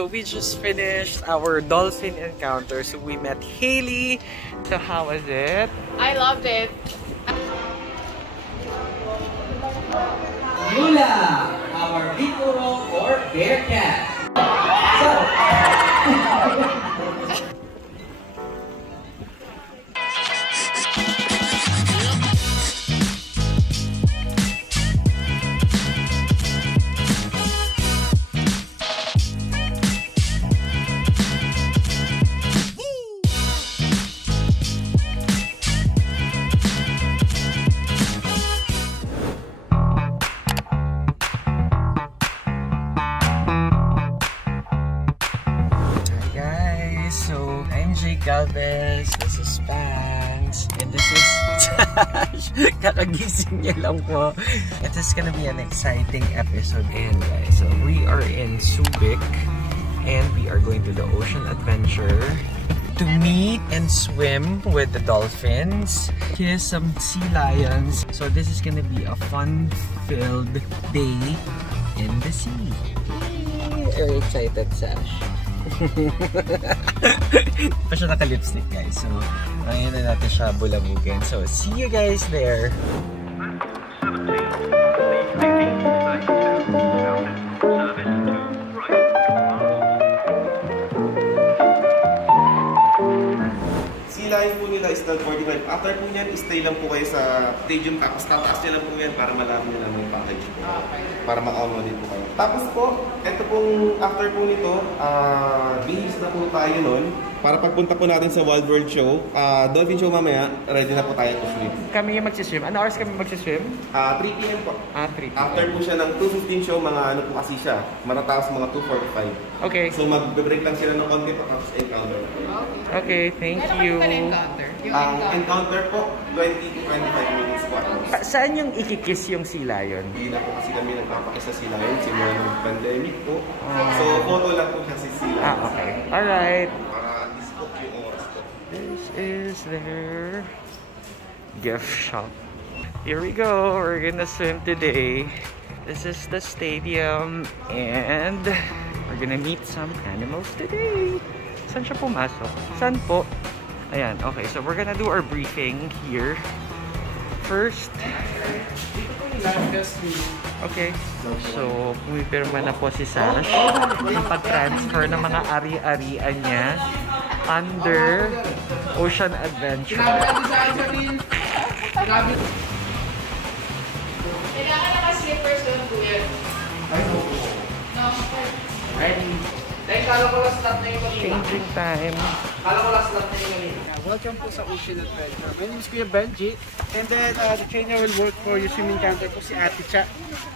So we just finished our dolphin encounter. So we met Hailey. So how was it? I loved it. Yula, our Bigoro or Bearcat. Galvez, this is Spans, and this is Tash. Kakagising niya lang po. It is gonna be an exciting episode. And guys, so we are in Subic, and we are going to the ocean adventure to meet and swim with the dolphins, kiss some sea lions. So this is gonna be a fun-filled day in the sea. Yay! Very excited, Sash. Pa siya naka-lipstick, guys. So, ngayon na natin siya bulabugin. So, see you guys there! Life po nila is 45. After po niyan, stay lang po kayo sa stadium tapos tataas nyo lang po yan para malaman nyo lang may package po. Para maka-accommodate po kayo. Tapos po, ito pong after po nito, bihis na po tayo nun. Para pagpunta po natin sa Wild World Show, Dolphin Show mamaya, ready na po tayo to swim. Kami yung magsiswim. Ano oras kami magsiswim? 3 p.m. po. 3 p.m. After po siya ng 2:15 show, mga ano po kasi siya, matatapos mga 2:45. Okay. So mag-break lang sila ng konti pa tapos encounter. Okay, thank you. Ang encounter po, 20 to 25 minutes po. Saan yung ikikiss yung sea lion? Hindi na po kasi kami nagpapakisa sa sea lion, simula ng pandemic po. So, photo lang po siya si sea lion. Okay. Alright. Para ispoke yung oras po. This is their gift shop. Here we go. We're gonna swim today. This is the stadium and we're gonna meet some animals today. Saan siya pumasok? Saan po? Ayan, okay. So we're gonna do our briefing here. First, okay. So, pumipirma na po si Sash. Nakapag-transfer ng mga ari-arian niya under Ocean Adventure. Kailangan naka-slippers doon, kuya. No. Ready? Dahil kala ko last lap na yung kanina. Changing time. Kala ko last lap na yung kanina. Welcome po sa Ocean Adventure. My name is Kuya Benji. And then the trainer will work for your swimming counter po si Ate Cha.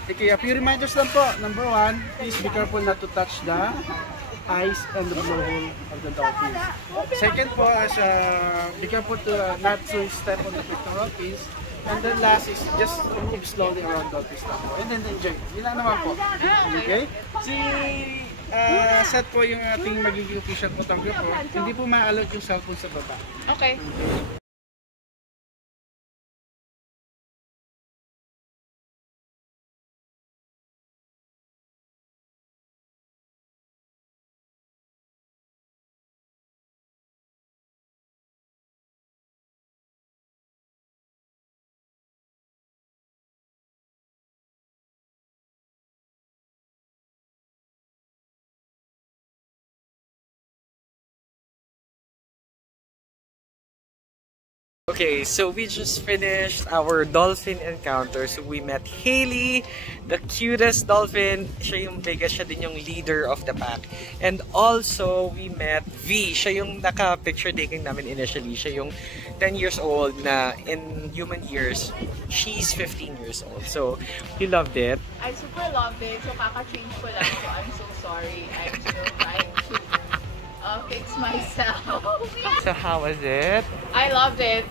Okay, a few reminders lang po. Number 1, please be careful not to touch the eyes and the blowhole of the dolphins. Second po is be careful to not to step on the pectoral fins. And then last is just move slowly around dolphins lang po. And then enjoy. Yun lang naman po. Okay? Set po yung ating magiging official photographer. Hindi po ma-alert yung cellphone sa baba. Okay. Okay, so we just finished our dolphin encounter. So we met Hailey, the cutest dolphin. Siya yung biggest, siya din yung leader of the pack. And also, we met V. Siya yung naka-picture taking namin initially. Siya yung 10 years old na in human years, she's 15 years old. So, he loved it. I super loved it. So, kaka-change ko lang. So, I'm so sorry. I'm still trying to fix myself. So, how was it? I loved it.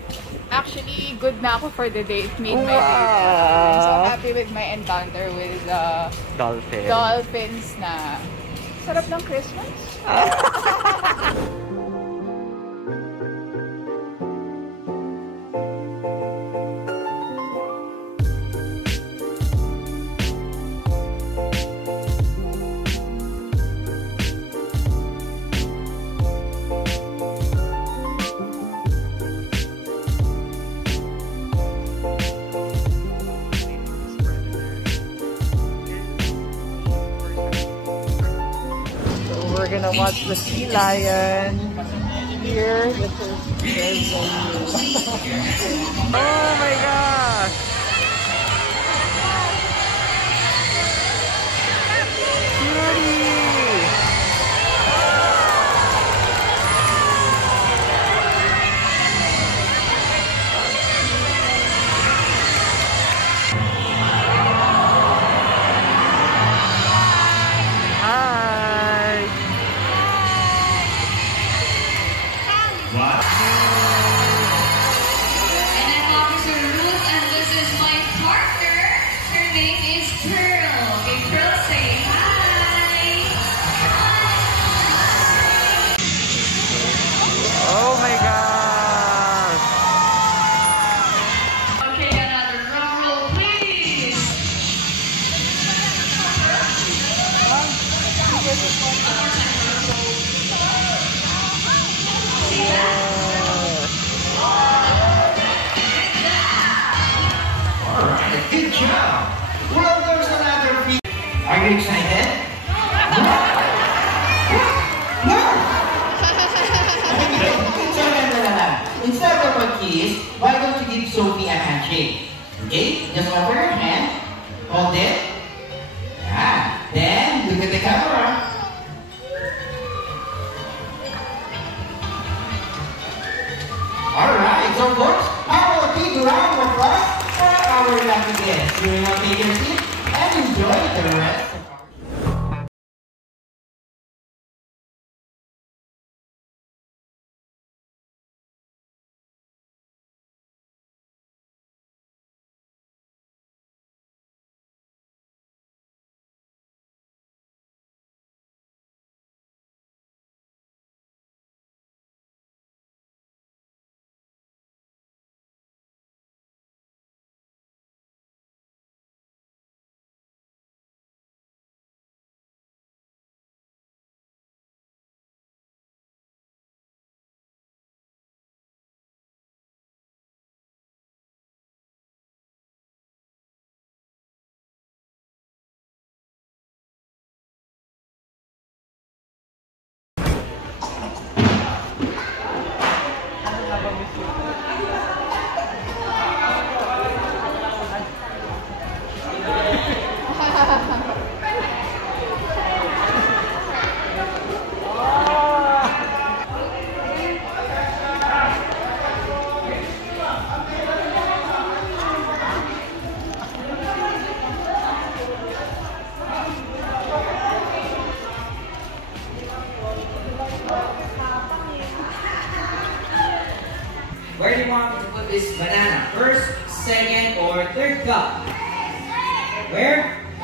Actually, good na ako for the day. It made my day. I'm so happy with my encounter with dolphins na sarap ng Christmas. we're gonna watch the sea lion. Here, this is their venue. Oh my gosh! Good job! Well, there's another feat. Are you excited? No! So, instead of a kiss, why don't you give Sophie a handshake? Okay? Just over her hand. Hold it. Yeah. Then, look at the camera. Alright, so folks, how about a big round of applause for our lucky guests? You will take your seat and enjoy the rest of our... Where do you want me to put this banana? First, second, or third cup? Where? I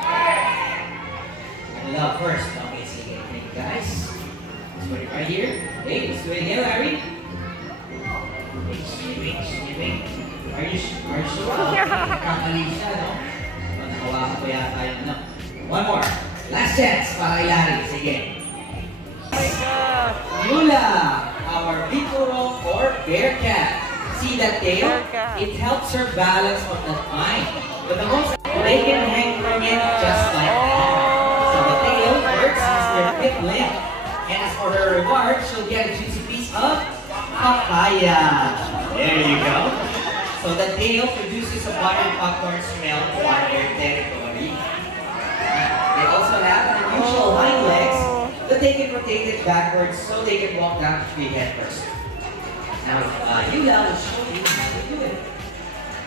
love first. Okay, so thank you guys. Let's put it right here. Okay, let's do it again, Larry. Sweeping. Are you sure? Kakali siya, no? Nakawakan ko yata yung ano. One more. Last chance para kay Larry. Sige. Oh my God! Yula, our Bikuro or bear cat. See that tail? It helps her balance on that vine. But the most they can hang from it just like that. So the tail works as their hip limb. And as for her reward, she'll get a juicy piece of papaya. There you go. So the tail produces a buttered popcorn smell on their territory. They also have unusual hind legs that they can rotate it backwards so they can walk down the tree head first. Now, Yula will show you how to do it.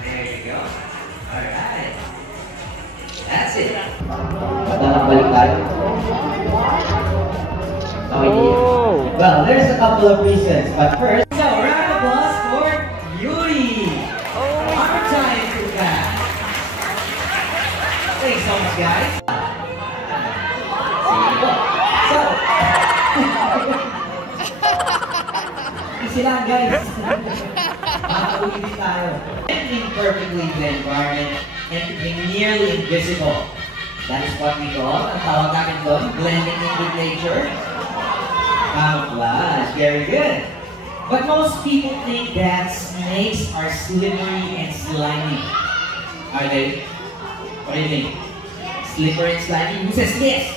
There you go. Alright. That's it. Oh! Well, there's a couple of reasons, but first, so round of applause for Yuri. One more time to that. Thanks so much, guys. Sila guys. Makakaulit tayo. Blending perfectly in the environment and to be nearly invisible. That is what we call, ang tawag namin doon, blending in with nature. Camouflage. Very good. But most people think that snakes are slippery and slimy. Are they? What do you think? Slippery and slimy? Who says yes?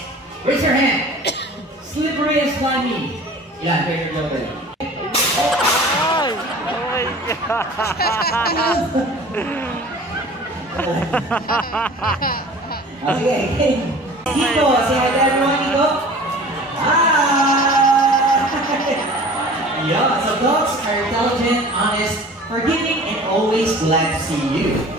Raise your hand. Slippery Slurpee and slimy. Yeah, Trainer Joey. Ay! Oh my God! Okay. Kiko, say hi to everyone, Kiko. Hi! Yeah, so dogs are intelligent, honest, forgiving, and always glad to see you.